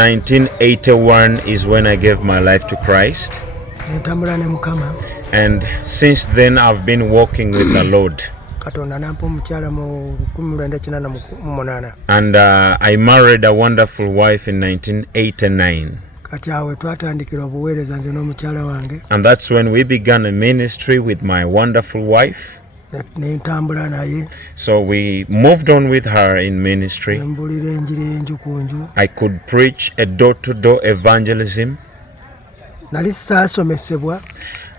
1981 is when I gave my life to Christ. And since then I've been walking with the Lord. And I married a wonderful wife in 1989. And that's when we began a ministry with my wonderful wife. So we moved on with her in ministry. I could preach a door-to-door evangelism.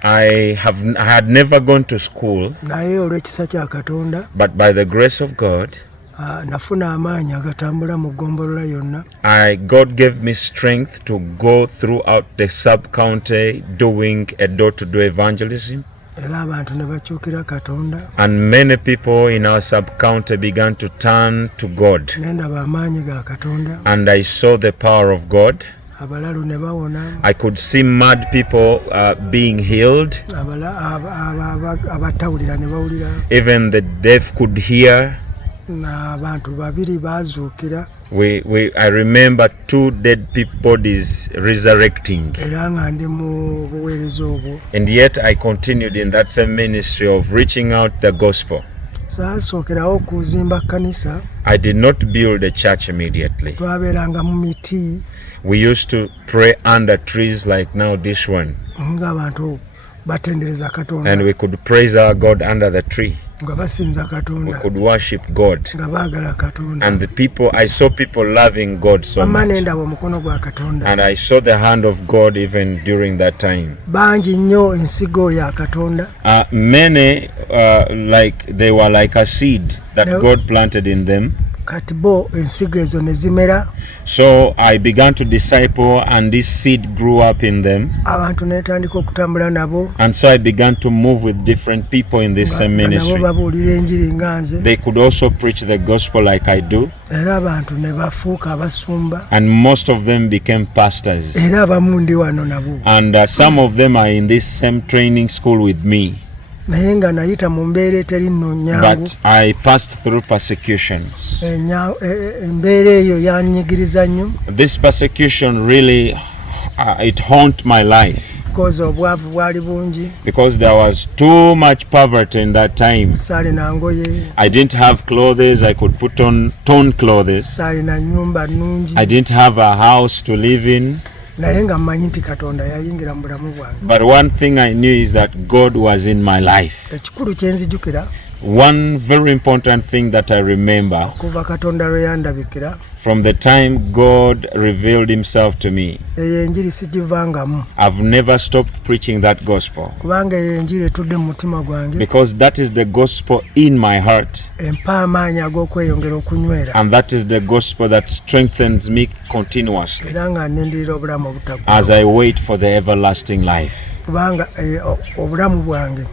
I had never gone to school, but by the grace of God, God gave me strength to go throughout the sub-county doing a door-to-door evangelism. And many people in our sub-county began to turn to God. And I saw the power of God. I could see mad people being healed. Even the deaf could hear. I remember 2 dead bodies resurrecting. And yet I continued in that same ministry of reaching out the gospel. I did not build a church immediately. We used to pray under trees like now this one. And we could praise our God under the tree. We could worship God. And the people, I saw people loving God so much. And I saw the hand of God even during that time. Many, like they were like a seed that God planted in them. So I began to disciple, and this seed grew up in them. And so I began to move with different people in this same ministry. They could also preach the gospel like I do. And most of them became pastors. And some of them are in this same training school with me. But I passed through persecutions. This persecution really, it haunted my life. Because there was too much poverty in that time. I didn't have clothes. I could put on torn clothes. I didn't have a house to live in. But one thing I knew is that God was in my life. One very important thing that I remember from the time God revealed himself to me, I've never stopped preaching that gospel. Because that is the gospel in my heart. And that is the gospel that strengthens me continuously as I wait for the everlasting life.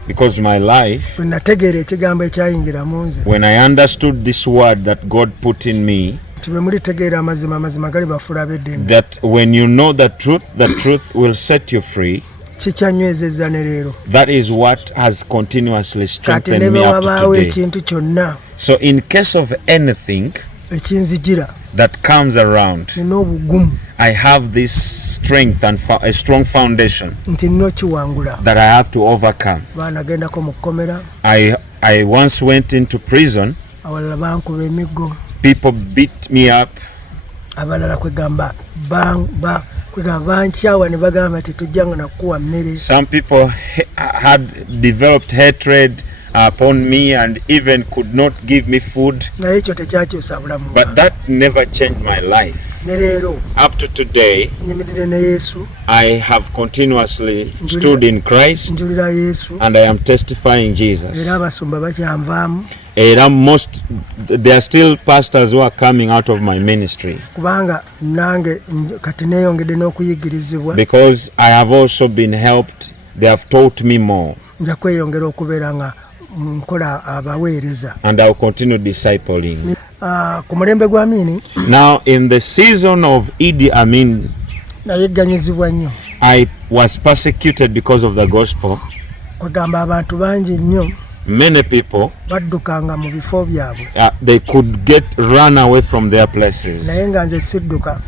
Because my life, when I understood this word that God put in me, that when you know the truth will set you free. That is what has continuously strengthened me up to today. So in case of anything that comes around, I have this strength and a strong foundation that I have to overcome. I once went into prison. People beat me up. Some people had developed hatred upon me and even could not give me food. But that never changed my life. Up to today, I have continuously stood in Christ and I am testifying Jesus. There are still pastors who are coming out of my ministry. Because I have also been helped. They have taught me more. And I'll continue discipling. Now, in the season of Idi Amin, I was persecuted because of the gospel. many people, they could run away from their places.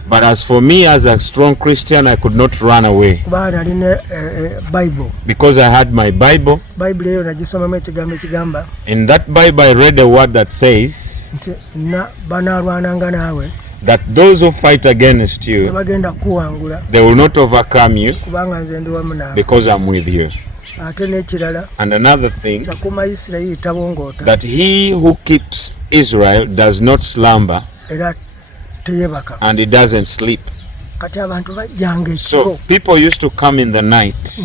But as for me, as a strong Christian, I could not run away. Because I had my Bible. In that Bible, I read a word that says that those who fight against you, they will not overcome you, because I'm with you. And another thing, that he who keeps Israel does not slumber, and he doesn't sleep. So people used to come in the night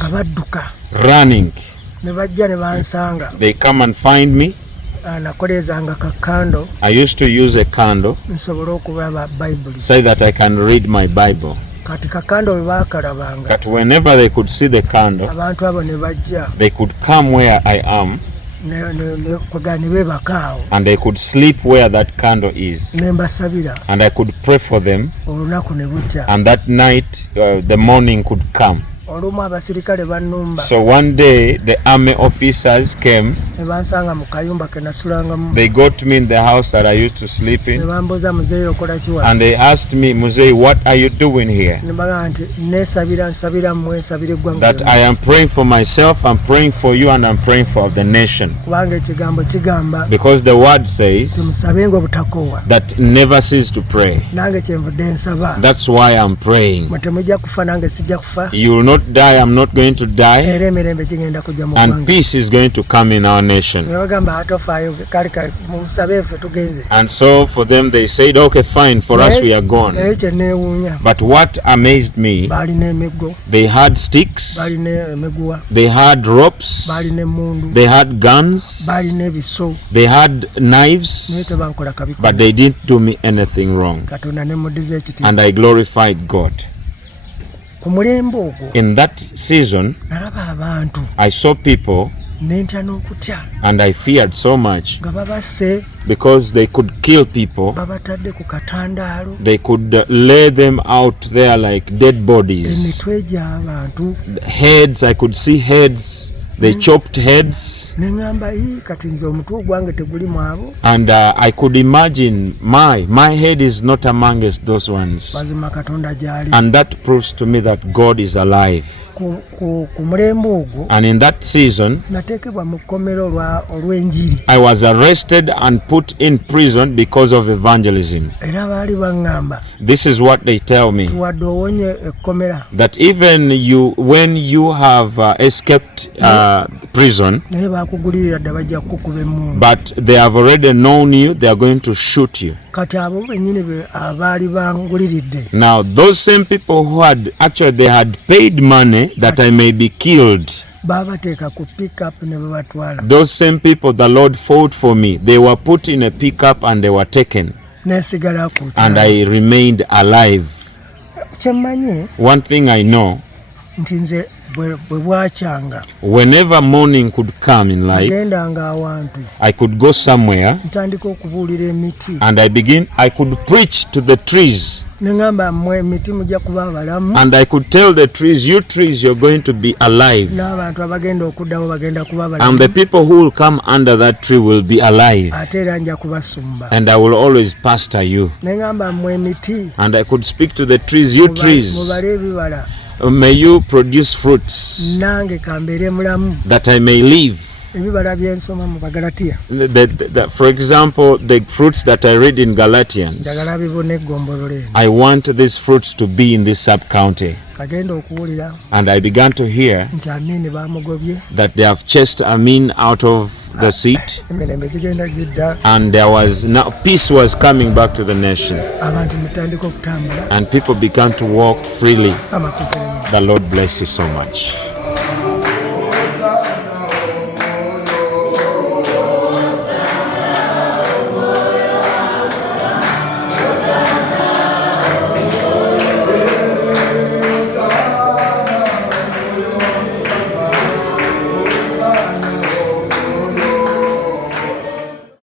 running. They come and find me. I used to use a candle so that I can read my Bible. But whenever they could see the candle, they could come where I am, and they could sleep where that candle is, and I could pray for them, and that night the morning could come. So one day the army officers came. They got me in the house that I used to sleep in, and they asked me, Muzei, what are you doing here? That I am praying for myself, I'm praying for you, and I'm praying for the nation. Because the word says that never cease to pray. That's why I'm praying. You will not die, I'm not going to die, and peace is going to come in our nation. And so for them they said, okay, fine, for us we are gone. But what amazed me, they had sticks, they had ropes, they had guns, they had knives, but they didn't do me anything wrong. And I glorified God. In that season, I saw people, and I feared so much, because they could kill people. They could lay them out there like dead bodies. Heads, I could see heads. They chopped heads, and I could imagine my head is not amongst those ones, and that proves to me that God is alive. And in that season, I was arrested and put in prison because of evangelism. This is what they tell me, that even when you have escaped prison, but they have already known you, they are going to shoot you. Now those same people who had they had paid money that I may be killed, those same people, the Lord fought for me. They were put in a pickup and they were taken, and I remained alive. One thing I know, whenever morning could come in life, I could go somewhere and I could preach to the trees. And I could tell the trees, you trees, you're going to be alive. And the people who will come under that tree will be alive. And I will always pastor you. And I could speak to the trees, you trees, may you produce fruits that I may live. For example, the fruits that I read in Galatians, I want these fruits to be in this sub-county. And I began to hear that they have chased Amin out of the seat, and there was now peace was coming back to the nation, and people began to walk freely. The Lord bless you so much.